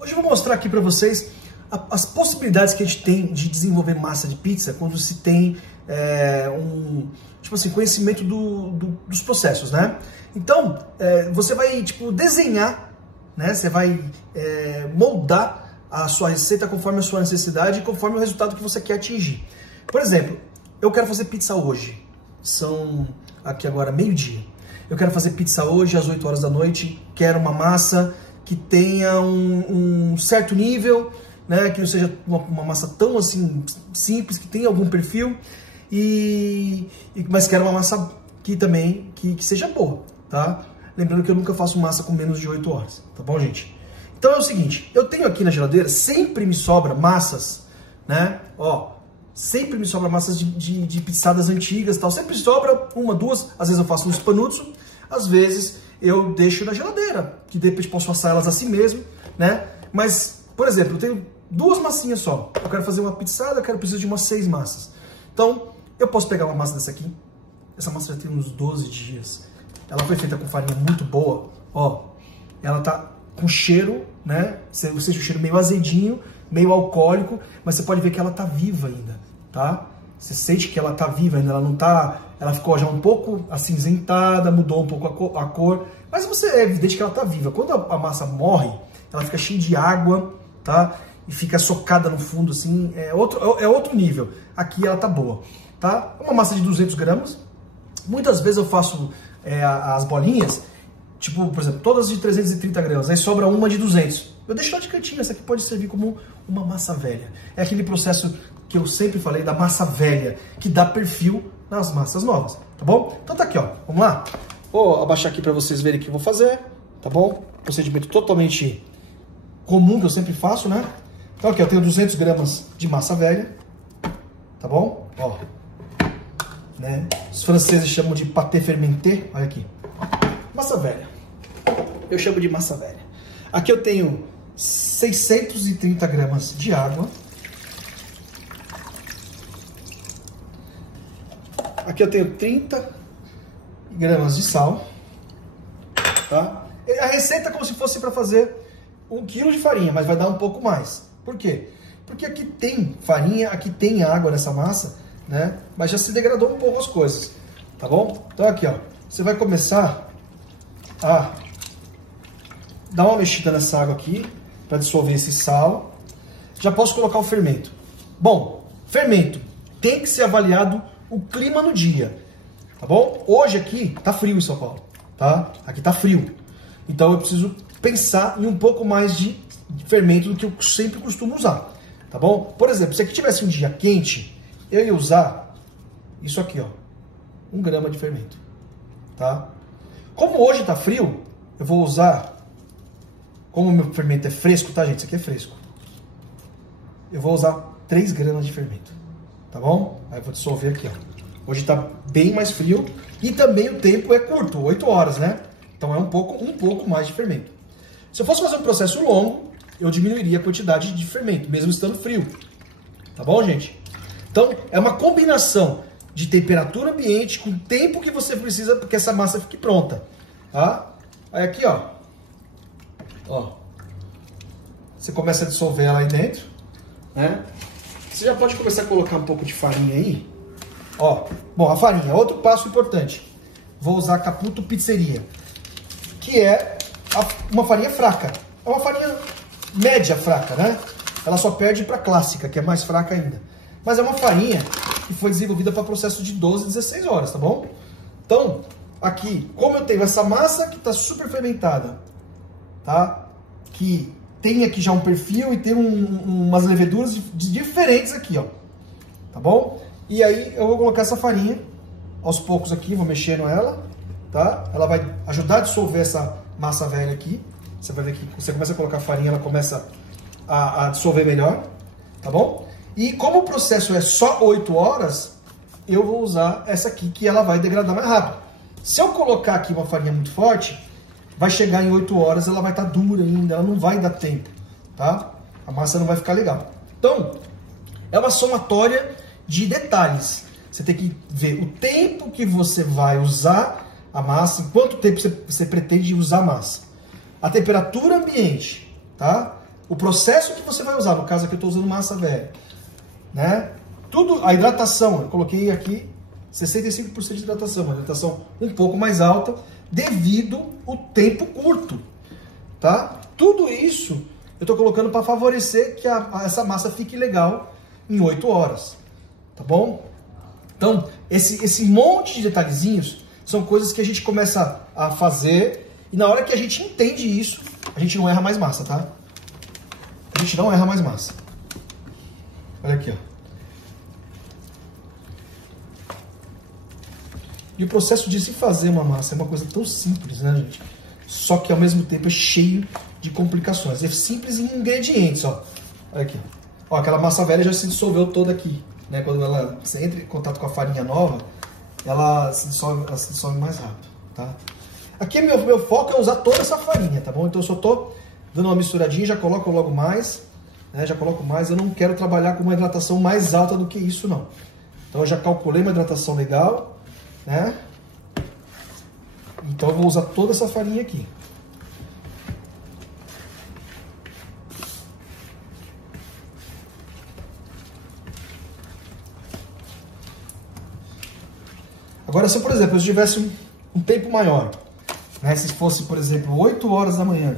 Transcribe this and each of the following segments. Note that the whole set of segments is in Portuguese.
Hoje eu vou mostrar aqui para vocês as possibilidades que a gente tem de desenvolver massa de pizza quando se tem conhecimento dos processos, né? Então, você vai desenhar, né? Você vai moldar a sua receita conforme a sua necessidade e conforme o resultado que você quer atingir. Por exemplo, eu quero fazer pizza hoje. São aqui agora meio-dia. Eu quero fazer pizza hoje às 8 horas da noite. Quero uma massa que tenha um certo nível, né? Que não seja uma massa tão assim simples, que tenha algum perfil, mas quero uma massa que também que seja boa, tá? Lembrando que eu nunca faço massa com menos de 8 horas, tá bom, gente? Então é o seguinte, eu tenho aqui na geladeira, sempre me sobra massas, né? Ó, sempre me sobra massas de pizzadas antigas e tal. Sempre sobra uma, duas, às vezes eu faço um spanuto, às vezes eu deixo na geladeira, que de repente posso assar elas assim mesmo, né? Mas, por exemplo, eu tenho duas massinhas só. Eu quero fazer uma pizzada, eu preciso de umas 6 massas. Então, eu posso pegar uma massa dessa aqui. Essa massa já tem uns 12 dias. Ela foi feita com farinha muito boa. Ó, ela tá com cheiro, né? Seja um cheiro meio azedinho, meio alcoólico, mas você pode ver que ela tá viva ainda, tá? Você sente que ela tá viva ainda, ela não tá... Ela ficou já um pouco acinzentada, mudou um pouco a cor, mas é evidente que ela tá viva. Quando a massa morre, ela fica cheia de água, tá? E fica socada no fundo, assim, é outro nível. Aqui ela tá boa, tá? Uma massa de 200 gramas. Muitas vezes eu faço as bolinhas, tipo, por exemplo, todas de 330 gramas, aí sobra uma de 200. Eu deixo ela de cantinho, essa aqui pode servir como uma massa velha. É aquele processo que eu sempre falei da massa velha, que dá perfil nas massas novas, tá bom? Então tá aqui, ó, vamos lá? Vou abaixar aqui para vocês verem o que eu vou fazer, tá bom? Procedimento totalmente comum que eu sempre faço, né? Então aqui eu tenho 200 gramas de massa velha, tá bom? Ó, né? Os franceses chamam de pâté fermenté, olha aqui. Massa velha. Eu chamo de massa velha. Aqui eu tenho 630 gramas de água. Aqui eu tenho 30 gramas de sal. Tá? A receita é como se fosse para fazer 1 quilo de farinha, mas vai dar um pouco mais. Por quê? Porque aqui tem farinha, aqui tem água nessa massa, né? Mas já se degradou um pouco as coisas, tá bom? Então aqui, ó, você vai começar a dar uma mexida nessa água aqui para dissolver esse sal. Já posso colocar o fermento. Bom, fermento tem que ser avaliado o clima no dia, tá bom? Hoje aqui tá frio em São Paulo, tá? Aqui tá frio. Então eu preciso pensar em um pouco mais de fermento do que eu sempre costumo usar, tá bom? Por exemplo, se aqui tivesse um dia quente, eu ia usar isso aqui, ó, 1 grama de fermento, tá? Como hoje tá frio, eu vou usar, como o meu fermento é fresco, tá, gente? Isso aqui é fresco. Eu vou usar 3 gramas de fermento, tá bom? Aí eu vou dissolver aqui, ó. Hoje tá bem mais frio e também o tempo é curto, 8 horas, né? Então é um pouco mais de fermento. Se eu fosse fazer um processo longo, eu diminuiria a quantidade de fermento, mesmo estando frio. Tá bom, gente? Então, é uma combinação de temperatura ambiente com o tempo que você precisa para que essa massa fique pronta, tá? Aí aqui, ó. Ó. Você começa a dissolver ela aí dentro, né? Você já pode começar a colocar um pouco de farinha aí. Ó. Bom, a farinha, outro passo importante. Vou usar Caputo Pizzeria, que é uma farinha fraca. É uma farinha média fraca, né? Ela só perde para clássica, que é mais fraca ainda. Mas é uma farinha que foi desenvolvida para processo de 12, 16 horas, tá bom? Então, aqui, como eu tenho essa massa que está super fermentada, tá? Que tem aqui já um perfil e tem umas leveduras diferentes aqui, ó. Tá bom? E aí eu vou colocar essa farinha aos poucos aqui, vou mexendo ela, tá? Ela vai ajudar a dissolver essa massa velha aqui. Você vai ver que você começa a colocar farinha, ela começa a dissolver melhor, tá bom? E como o processo é só 8 horas, eu vou usar essa aqui, que ela vai degradar mais rápido. Se eu colocar aqui uma farinha muito forte, vai chegar em 8 horas, ela vai estar dura ainda, ela não vai dar tempo, tá? A massa não vai ficar legal. Então, é uma somatória de detalhes. Você tem que ver o tempo que você vai usar a massa, em quanto tempo você pretende usar a massa. A temperatura ambiente, tá? o processo que você vai usar, no caso aqui eu estou usando massa velha, né? Tudo, a hidratação, eu coloquei aqui 65% de hidratação, uma hidratação um pouco mais alta, devido ao tempo curto, tá? Tudo isso eu estou colocando para favorecer que essa massa fique legal em 8 horas, tá bom? Então, esse monte de detalhezinhos são coisas que a gente começa a fazer e na hora que a gente entende isso, a gente não erra mais massa, tá? A gente não erra mais massa. Olha aqui, ó. E o processo de se fazer uma massa é uma coisa tão simples, né, gente? Só que ao mesmo tempo é cheio de complicações. É simples em ingredientes, ó. Olha aqui. Ó, aquela massa velha já se dissolveu toda aqui, né? Quando você entra em contato com a farinha nova, ela se dissolve mais rápido, tá? Aqui meu foco é usar toda essa farinha, tá bom? Então eu só tô dando uma misturadinha, já coloco logo mais, né? Já coloco mais. Eu não quero trabalhar com uma hidratação mais alta do que isso, não. Então eu já calculei uma hidratação legal, né? Então eu vou usar toda essa farinha aqui. Agora, se por exemplo, eu tivesse um tempo maior, né? Se fosse, por exemplo, 8 horas da manhã,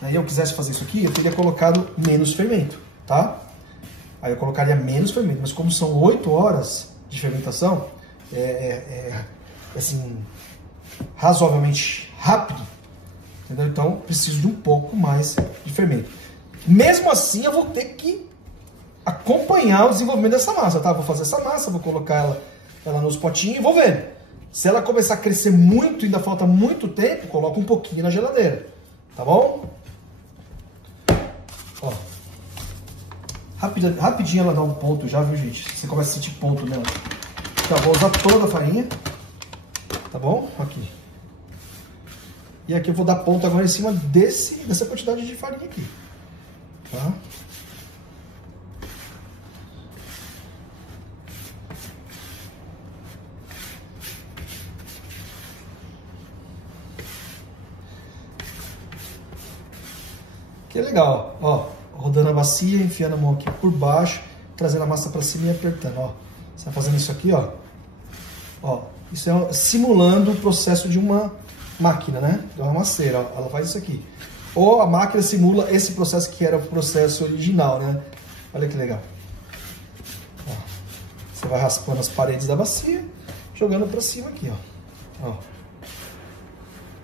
né? E eu quisesse fazer isso aqui, eu teria colocado menos fermento, tá? Aí eu colocaria menos fermento, mas como são 8 horas de fermentação, assim, razoavelmente rápido, entendeu? Então preciso de um pouco mais de fermento. Mesmo assim, eu vou ter que acompanhar o desenvolvimento dessa massa, tá? Vou fazer essa massa, vou colocar ela nos potinhos e vou vendo. Se ela começar a crescer muito, ainda falta muito tempo, coloca um pouquinho na geladeira, tá bom? Ó, rapidinho ela dá um ponto já, viu, gente? Você começa a sentir ponto nela. Então, vou usar toda a farinha, tá bom? Aqui. E aqui eu vou dar ponto agora em cima dessa quantidade de farinha aqui, tá? Que legal, ó, rodando a bacia, enfiando a mão aqui por baixo, trazendo a massa para cima e apertando, ó. Você vai fazendo isso aqui, ó. Ó, isso é simulando o processo de uma máquina, né? De uma maceira, ó. Ela faz isso aqui. Ou a máquina simula esse processo que era o processo original, né? Olha que legal. Ó, você vai raspando as paredes da bacia, jogando para cima aqui, ó. Ó.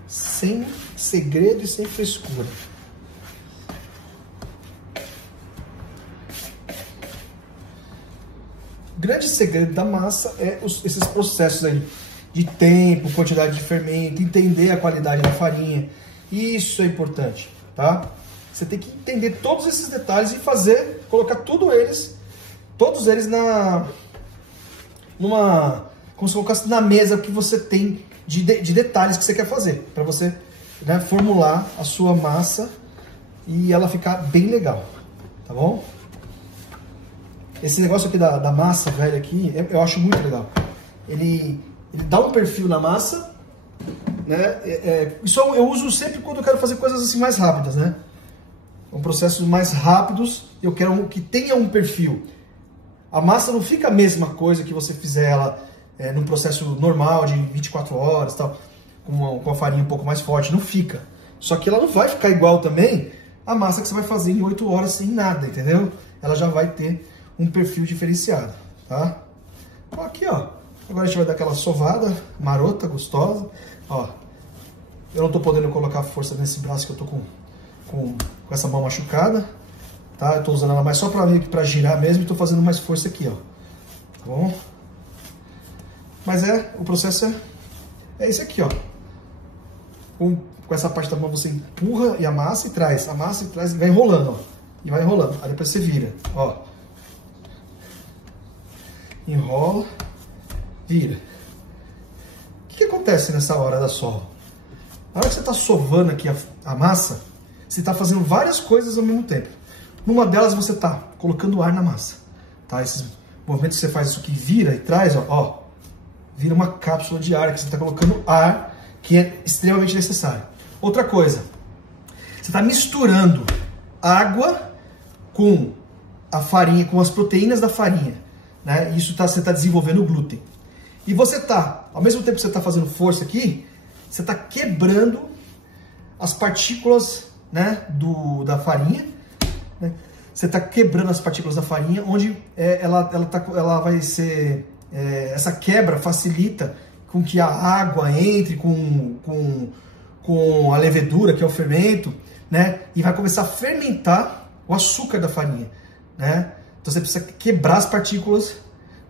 Sem segredo e sem frescura. O grande segredo da massa é esses processos aí de tempo, quantidade de fermento, entender a qualidade da farinha. Isso é importante, tá? Você tem que entender todos esses detalhes e colocar todos eles como se colocasse na mesa que você tem de detalhes que você quer fazer, para você, né, formular a sua massa e ela ficar bem legal, tá bom? Esse negócio aqui da massa velha aqui, eu acho muito legal. Ele dá um perfil na massa, né? Isso eu uso sempre quando eu quero fazer coisas assim mais rápidas, né? Um processos mais rápidos, eu quero que tenha um perfil. A massa não fica a mesma coisa que você fizer ela num processo normal de 24 horas, tal, com a farinha um pouco mais forte, não fica. Só que ela não vai ficar igual também a massa que você vai fazer em 8 horas sem nada, entendeu? Ela já vai ter um perfil diferenciado, tá? Então aqui, ó. Agora a gente vai dar aquela sovada marota, gostosa. Ó, eu não tô podendo colocar força nesse braço que eu tô com essa mão machucada, tá? Eu tô usando ela mais só pra girar mesmo e tô fazendo mais força aqui, ó. Tá bom? Mas o processo é esse aqui, ó. Com essa parte da mão você empurra e amassa e traz. Amassa e traz e vai enrolando, ó. E vai enrolando. Aí depois você vira, ó. Enrola, vira. O que acontece nessa hora da sova? Na hora que você está sovando aqui a massa, você está fazendo várias coisas ao mesmo tempo. Numa delas você está colocando ar na massa, tá? Esses movimentos que você faz isso aqui, vira e traz, ó, vira uma cápsula de ar que você está colocando ar, que é extremamente necessário. Outra coisa, você está misturando água com a farinha, com as proteínas da farinha, né? Isso você está desenvolvendo o glúten. E você está, ao mesmo tempo que você está fazendo força aqui, você está quebrando as partículas, né, da farinha, né? Você está quebrando as partículas da farinha, onde ela vai ser... essa quebra facilita com que a água entre com a levedura, que é o fermento, né? E vai começar a fermentar o açúcar da farinha, né? Então você precisa quebrar as partículas,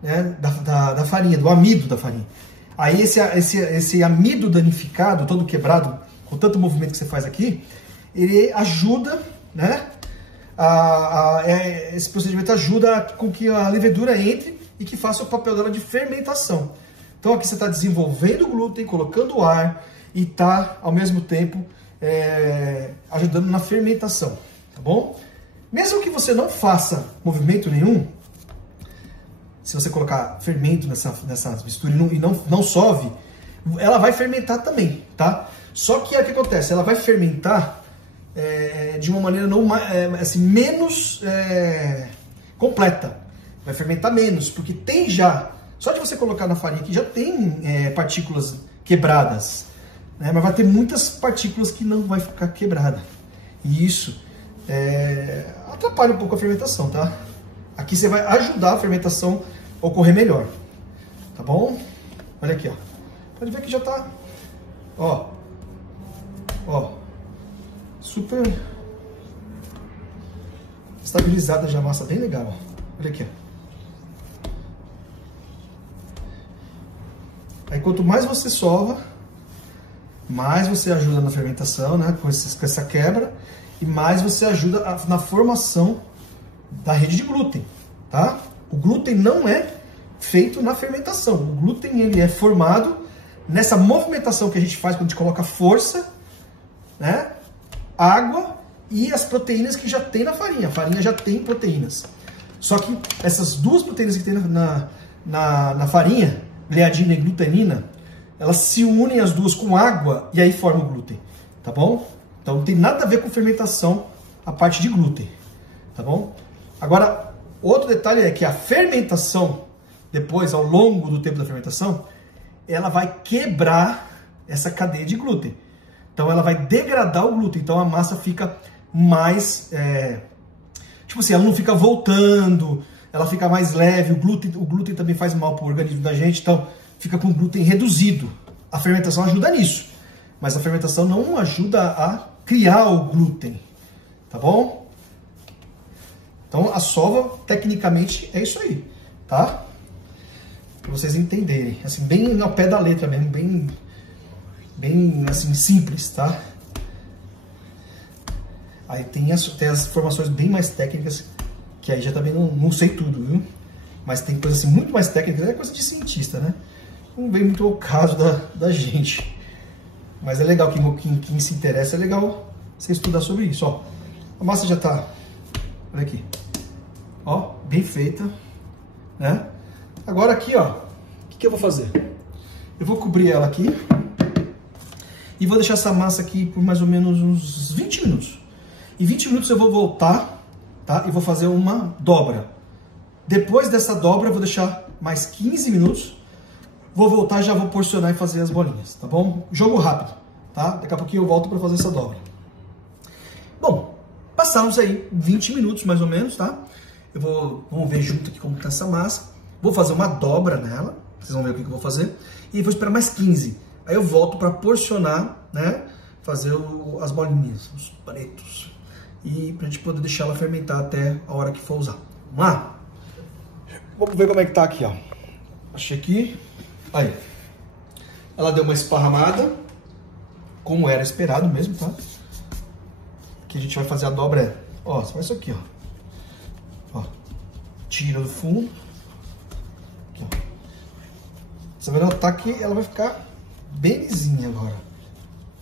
né, da farinha, do amido da farinha. Aí esse amido danificado, todo quebrado, com tanto movimento que você faz aqui, ele ajuda, né? Esse procedimento ajuda com que a levedura entre e que faça o papel dela de fermentação. Então aqui você está desenvolvendo o glúten, colocando o ar e está, ao mesmo tempo, ajudando na fermentação, tá bom? Mesmo que você não faça movimento nenhum, se você colocar fermento nessa mistura e não sove, ela vai fermentar também, tá? Só que o que acontece? Ela vai fermentar de uma maneira assim, menos completa. Vai fermentar menos, porque tem já... Só de você colocar na farinha aqui já tem partículas quebradas, né? Mas vai ter muitas partículas que não vai ficar quebrada. E isso atrapalha um pouco a fermentação, tá? Aqui você vai ajudar a fermentação a ocorrer melhor, tá bom? Olha aqui, ó. Pode ver que já tá, ó, super estabilizada já a massa, bem legal, ó. Olha aqui, ó. Aí quanto mais você sova, mais você ajuda na fermentação, né, com essa quebra, e mais você ajuda na formação da rede de glúten, tá? O glúten não é feito na fermentação. O glúten ele é formado nessa movimentação que a gente faz quando a gente coloca força, né, água e as proteínas que já tem na farinha. A farinha já tem proteínas. Só que essas duas proteínas que tem na farinha, gliadina e glutenina, elas se unem as duas com água e aí formam o glúten, tá bom? Então não tem nada a ver com fermentação a parte de glúten, tá bom? Agora, outro detalhe é que a fermentação, depois, ao longo do tempo da fermentação, ela vai quebrar essa cadeia de glúten. Então ela vai degradar o glúten, então a massa fica mais, tipo assim, ela não fica voltando, ela fica mais leve, o glúten também faz mal para o organismo da gente, então fica com o glúten reduzido. A fermentação ajuda nisso, mas a fermentação não ajuda a criar o glúten, tá bom? Então a sova, tecnicamente, é isso aí, tá? Para vocês entenderem, assim, bem ao pé da letra mesmo, bem assim, simples, tá? Aí tem as formações bem mais técnicas, que aí já também não sei tudo, viu? Mas tem coisas assim muito mais técnicas, é coisa de cientista, né? Não vem muito ao caso da gente. Mas é legal, quem se interessa, é legal você estudar sobre isso, ó. A massa já tá, olha aqui, ó, bem feita, né? Agora aqui, ó, o que eu vou fazer? Eu vou cobrir ela aqui e vou deixar essa massa aqui por mais ou menos uns 20 minutos. Em 20 minutos eu vou voltar, tá? E vou fazer uma dobra. Depois dessa dobra eu vou deixar mais 15 minutos. Vou voltar e já vou porcionar e fazer as bolinhas, tá bom? Jogo rápido, tá? Daqui a pouquinho eu volto para fazer essa dobra. Bom, passamos aí 20 minutos mais ou menos, tá? Vamos ver junto aqui como tá essa massa. Vou fazer uma dobra nela, vocês vão ver o que eu vou fazer. E vou esperar mais 15. Aí eu volto para porcionar, né? Fazer as bolinhas, os pretos. E pra gente poder deixar ela fermentar até a hora que for usar. Vamos lá? Vamos ver como é que tá aqui, ó. Achei aqui. Aí, ela deu uma esparramada, como era esperado mesmo, tá? Aqui a gente vai fazer a dobra, ó, você faz isso aqui, ó. Tira do fundo. Aqui, ó. Você vai notar que ela vai ficar bem lisinha agora,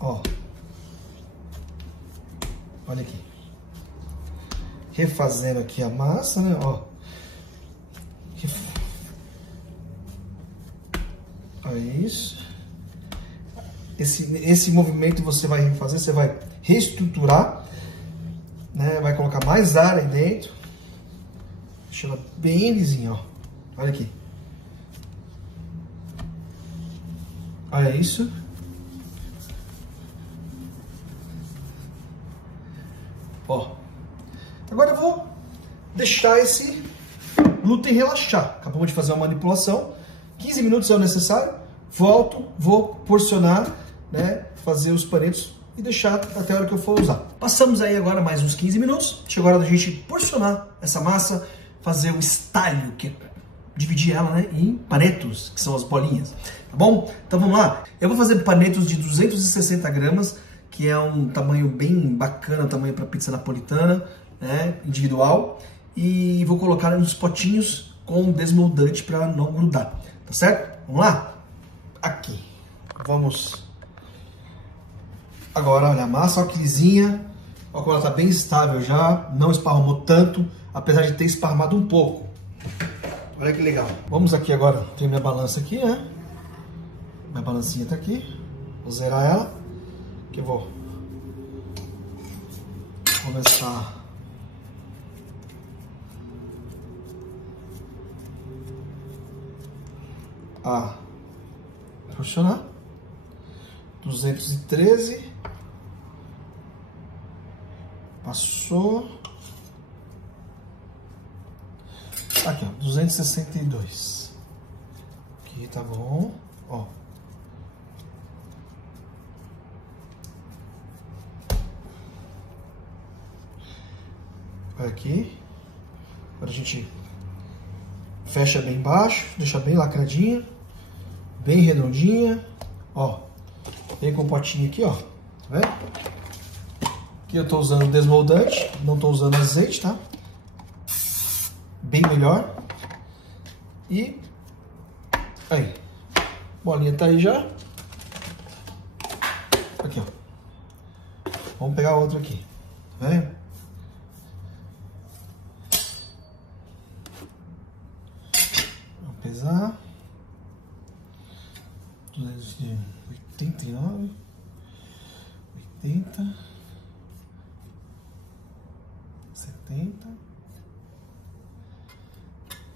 ó. Olha aqui. Refazendo aqui a massa, né, ó. É isso. Esse movimento você vai refazer, você vai reestruturar, né? né? Vai colocar mais ar aí dentro. Deixa ela bem lisinha, ó. Olha aqui. Olha isso. Ó. Agora eu vou deixar esse glúten relaxar. Acabamos de fazer uma manipulação. 15 minutos é o necessário. Volto, vou porcionar, né? Fazer os panetos e deixar até a hora que eu for usar. Passamos aí agora mais uns 15 minutos. Chegou a hora da gente porcionar essa massa, fazer o estalho, que é dividir ela, né, em panetos, que são as bolinhas, tá bom? Então vamos lá. Eu vou fazer panetos de 260 gramas, que é um tamanho bem bacana, tamanho para pizza napolitana, né, individual. E vou colocar nos potinhos com desmoldante para não grudar, tá certo? Vamos lá? Aqui. Vamos. Agora, olha a massa, olha que lisinha. Olha como ela tá bem estável já, não esparramou tanto, apesar de ter esparramado um pouco. Olha que legal. Vamos aqui agora, tem minha balança aqui, né? Minha balancinha tá aqui. Vou zerar ela. Que eu vou começar a porcionar. 213. Passou. Aqui, ó, 262. Aqui tá bom, ó. Aqui. Agora a gente fecha bem baixo, deixa bem lacradinha, bem redondinha, ó. Vem com o potinho aqui, ó. Tá vendo? Aqui eu tô usando desmoldante, não tô usando azeite, tá? Bem melhor. E aí, bolinha tá aí já. Aqui, ó. Vamos pegar outro aqui, tá vendo? Vamos pesar. 289, 80, 70,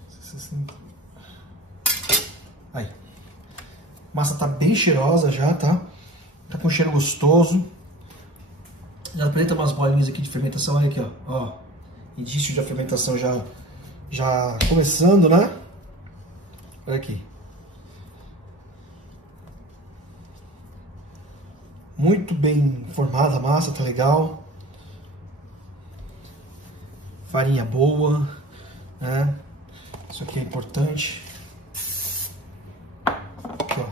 60. Aí. Massa tá bem cheirosa já, tá? Tá com um cheiro gostoso. Já apresenta umas bolinhas aqui de fermentação, olha aqui, ó. Ó, indício da fermentação já começando, né? Olha aqui. Muito bem formada a massa, tá legal. Farinha boa, né? Isso aqui é importante. Aqui, ó.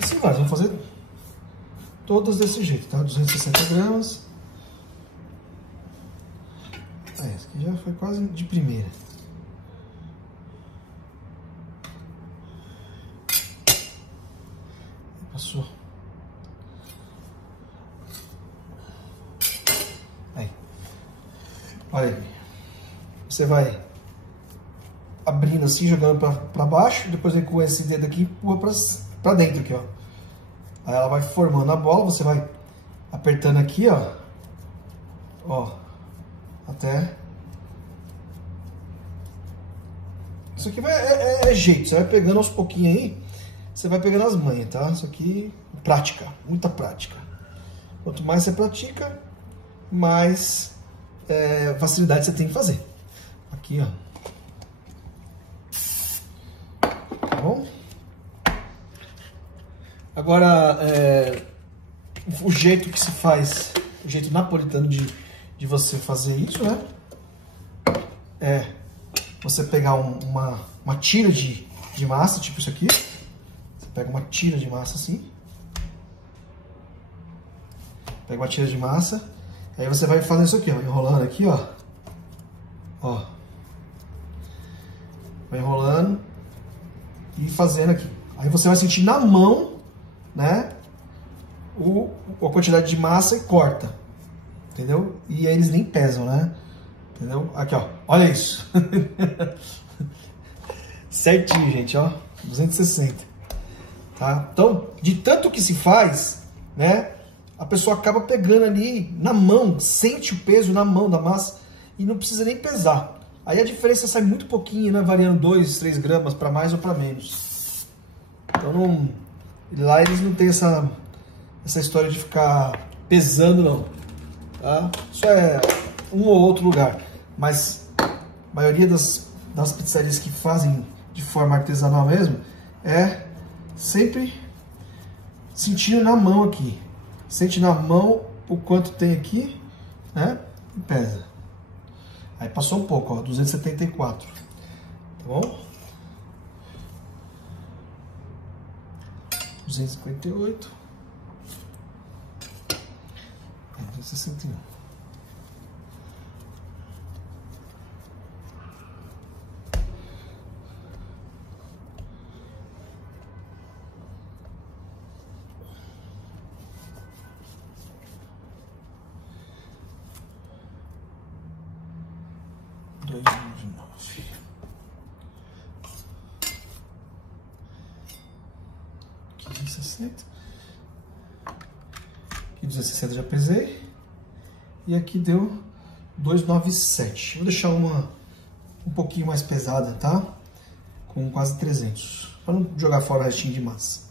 Assim vai, vamos fazer todas desse jeito, tá? 260 gramas. Esse aqui já foi quase de primeira. Passou. Aí. Olha aí. Você vai abrindo assim, jogando pra baixo. Depois vem com esse dedo aqui e empurra pra dentro aqui, ó. Aí ela vai formando a bola. Você vai apertando aqui, ó. Ó. Até... Isso aqui é jeito, você vai pegando aos pouquinhos aí, você vai pegando as manhas, tá? Isso aqui, prática, muita prática. Quanto mais você pratica, mais facilidade você tem que fazer. Aqui, ó. Tá bom? Agora, o jeito que se faz, o jeito napolitano de você fazer isso, né? É você pegar uma tira de massa, tipo isso aqui. Você pega uma tira de massa assim. Pega uma tira de massa. Aí você vai fazendo isso aqui, ó. Enrolando aqui, ó. Ó. Vai enrolando e fazendo aqui. Aí você vai sentir na mão, né? A quantidade de massa e corta. Entendeu? E aí eles nem pesam, né? Entendeu? Aqui, ó. Olha isso. Certinho, gente, ó. 260. Tá? Então, de tanto que se faz, né, a pessoa acaba pegando ali na mão, sente o peso na mão da massa e não precisa nem pesar. Aí a diferença sai muito pouquinho, né, variando 2, 3 gramas para mais ou para menos. Então, não, lá eles não tem essa história de ficar pesando, não. Tá? Isso é um ou outro lugar, mas a maioria das pizzarias que fazem de forma artesanal mesmo, é sempre sentindo na mão aqui. Sente na mão o quanto tem aqui, né? E pesa. Aí passou um pouco, ó, 274. Tá bom? 258. 261. Aqui 60. Aqui 260 já pesei. E aqui deu 297. Vou deixar uma um pouquinho mais pesada, tá? Com quase 300. Para não jogar fora o restinho de massa.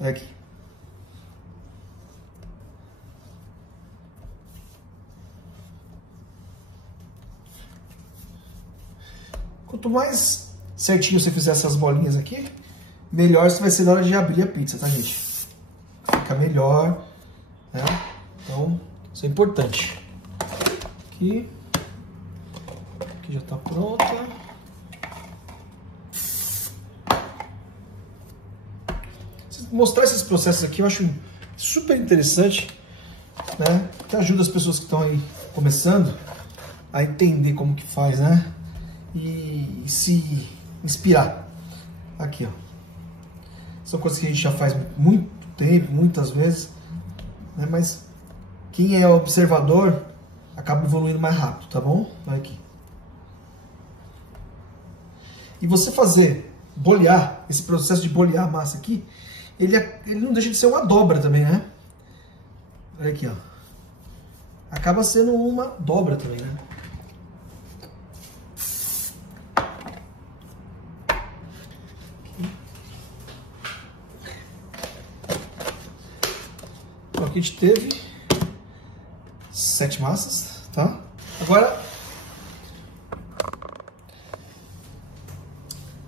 Olha aqui. Quanto mais certinho você fizer essas bolinhas aqui, melhor você vai ser na hora de abrir a pizza, tá, gente? Fica melhor, né? Então, isso é importante. Aqui já tá pronta. Mostrar esses processos aqui eu acho super interessante, né? Que ajuda as pessoas que estão aí começando a entender como que faz, né? E se inspirar. Aqui, ó. São coisas que a gente já faz muito tempo, muitas vezes, né? Mas quem é observador acaba evoluindo mais rápido, tá bom? Olha aqui. E você fazer, bolear, esse processo de bolear a massa aqui, ele não deixa de ser uma dobra também, né? Olha aqui, ó. Acaba sendo uma dobra também, né? Então aqui a gente teve 7 massas, tá? Agora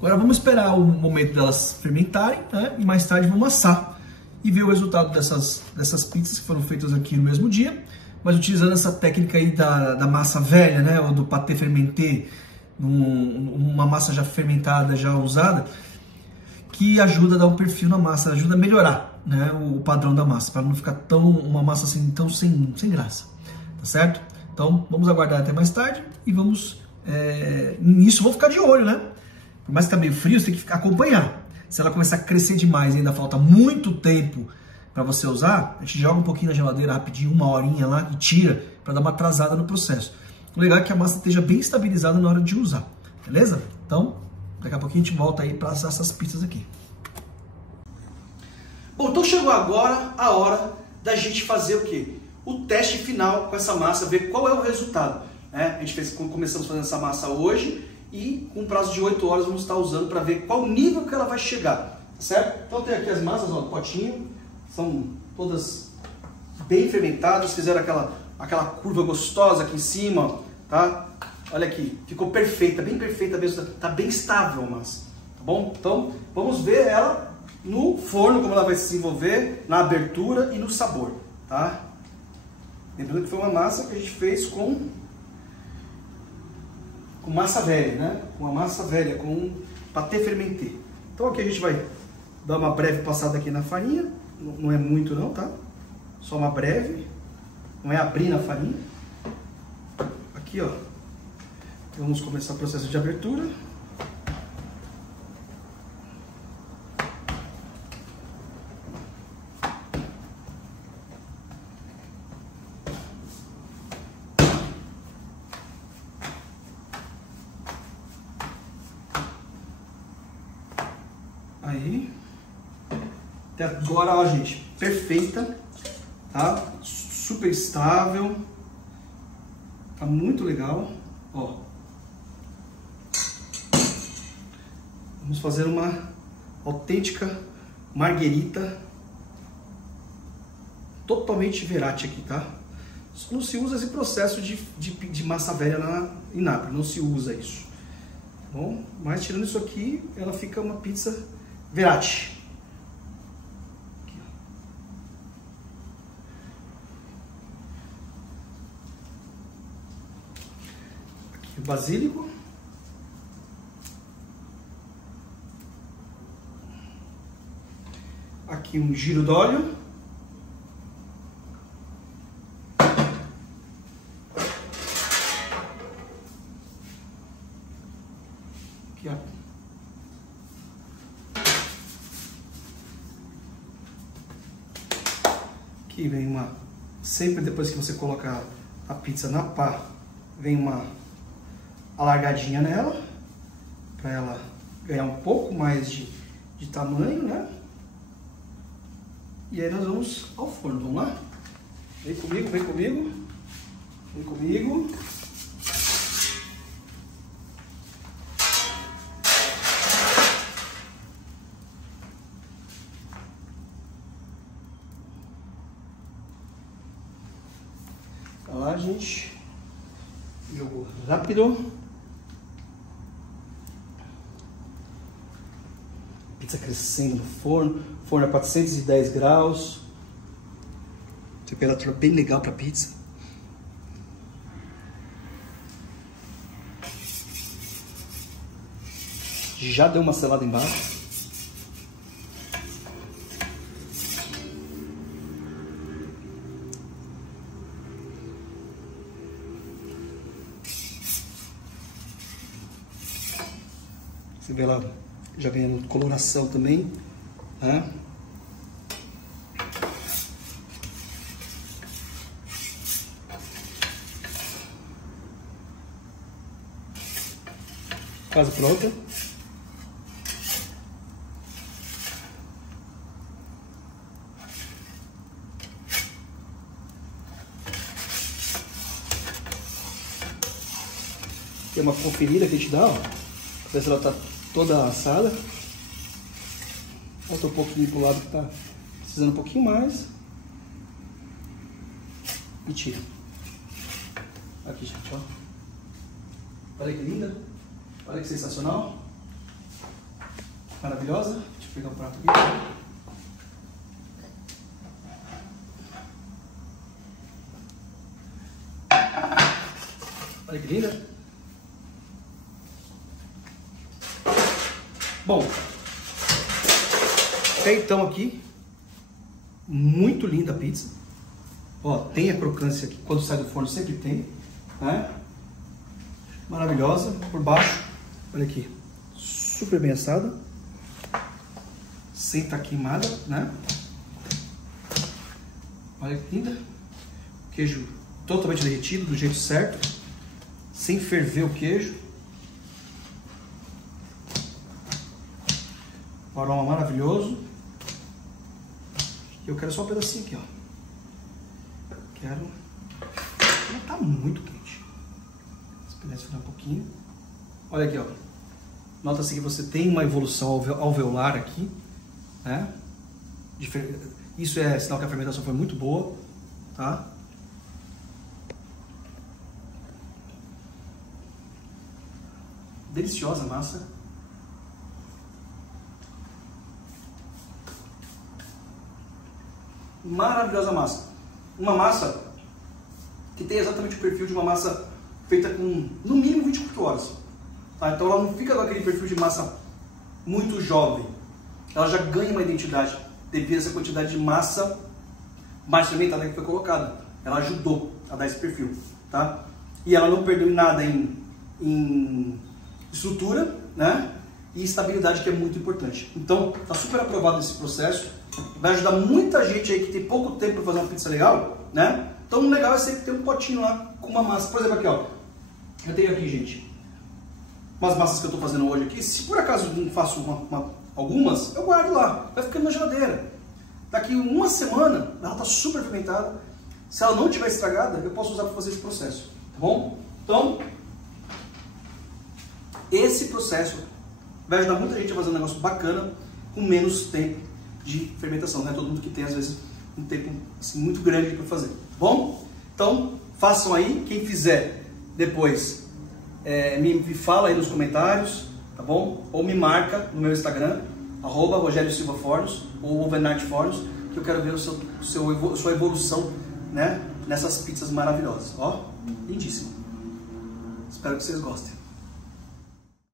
vamos esperar o momento delas fermentarem, né? E mais tarde vamos assar e ver o resultado dessas pizzas que foram feitas aqui no mesmo dia, mas utilizando essa técnica aí da massa velha, né? Ou do pâté fermenté, uma massa já fermentada, já usada, que ajuda a dar um perfil na massa, ajuda a melhorar, né, o padrão da massa, para não ficar uma massa assim tão sem graça, tá certo? Então vamos aguardar até mais tarde e vamos nisso vou ficar de olho, né? Por mais que tá meio frio, você tem que acompanhar. Se ela começar a crescer demais e ainda falta muito tempo para você usar, a gente joga um pouquinho na geladeira rapidinho, 1 horinha lá e tira para dar uma atrasada no processo. O legal é que a massa esteja bem estabilizada na hora de usar, beleza? Então daqui a pouquinho a gente volta aí para assar essas pizzas aqui. Bom, então chegou agora a hora da gente fazer o quê? O teste final com essa massa, ver qual é o resultado, né? A gente começamos fazendo essa massa hoje e com um prazo de 8 horas vamos estar usando para ver qual nível que ela vai chegar, tá certo? Então tem aqui as massas, ó, no potinho, são todas bem fermentadas, fizeram aquela curva gostosa aqui em cima, tá? Olha aqui, ficou perfeita, bem perfeita mesmo, tá bem estável a massa, tá bom? Então vamos ver ela no forno, como ela vai se desenvolver, na abertura e no sabor, tá? Lembrando que foi uma massa que a gente fez com massa velha, né? Com a massa velha, com pâté fermenté. Então aqui a gente vai dar uma breve passada aqui na farinha, não é muito não, tá? Só uma breve, não é abrir na farinha. Aqui, ó, vamos começar o processo de abertura. Aí. Até agora, ó, gente, perfeita, tá? Super estável. Tá muito legal, ó. Vamos fazer uma autêntica marguerita totalmente Verratti aqui, tá? Não se usa esse processo de massa velha em Nápoles, não se usa isso. Bom, mas tirando isso aqui, ela fica uma pizza Verratti. Aqui, aqui o basílico. Aqui um giro d'óleo. Aqui, ó. Aqui vem uma... Sempre depois que você coloca a pizza na pá, vem uma alargadinha nela, para ela ganhar um pouco mais de tamanho, né? E aí nós vamos ao forno. Vamos lá? Vem comigo, vem comigo. Vem comigo. Olha lá, gente. Jogo rápido. Pizza crescendo no forno. Forno a 410 graus. Temperatura bem legal para pizza. Já deu uma selada embaixo. Você vê lá, já ganhando coloração também, né? Quase pronta. Tem uma conferida que a gente dá, ó, pra ver se ela tá toda assada. Volta um pouquinho pro lado que tá precisando um pouquinho mais. E tira. Aqui, gente, ó. Olha que linda. Olha que sensacional. Maravilhosa. Deixa eu pegar um prato aqui. Olha que linda. Bom, até então aqui, muito linda a pizza. Ó, tem a crocância aqui, quando sai do forno sempre tem, né? Maravilhosa, por baixo, olha aqui, super bem assada, sem estar queimada, né? Olha que linda, queijo totalmente derretido, do jeito certo, sem ferver o queijo. O aroma maravilhoso. Eu quero só um pedacinho aqui, ó. Quero. Ela tá muito quente. Esperar esfriar um pouquinho. Olha aqui, ó. Nota-se que você tem uma evolução alveolar aqui, né? Isso é sinal que a fermentação foi muito boa, tá? Deliciosa a massa. Maravilhosa massa. Uma massa que tem exatamente o perfil de uma massa feita com no mínimo 24 horas. Tá? Então ela não fica com aquele perfil de massa muito jovem. Ela já ganha uma identidade devido a essa quantidade de massa mais fermentada que foi colocada. Ela ajudou a dar esse perfil. Tá? E ela não perdeu em nada em estrutura, né? E estabilidade, que é muito importante. Então está super aprovado esse processo. Vai ajudar muita gente aí que tem pouco tempo para fazer uma pizza legal, né? Então o legal é sempre ter um potinho lá com uma massa. Por exemplo, aqui, ó. Eu tenho aqui, gente, umas massas que eu estou fazendo hoje aqui. Se por acaso não faço algumas, eu guardo lá, vai ficando na geladeira. Daqui uma semana, ela está super fermentada. Se ela não estiver estragada, eu posso usar para fazer esse processo, tá bom? Então, esse processo vai ajudar muita gente a fazer um negócio bacana com menos tempo de fermentação. Não é todo mundo que tem, às vezes, um tempo assim, muito grande para fazer, tá bom? Então, façam aí. Quem fizer depois, me fala aí nos comentários, tá bom? Ou me marca no meu Instagram, @RogérioSilvaFornos ou OvernightFornos, que eu quero ver sua evolução, né, nessas pizzas maravilhosas. Ó, lindíssimo. Espero que vocês gostem.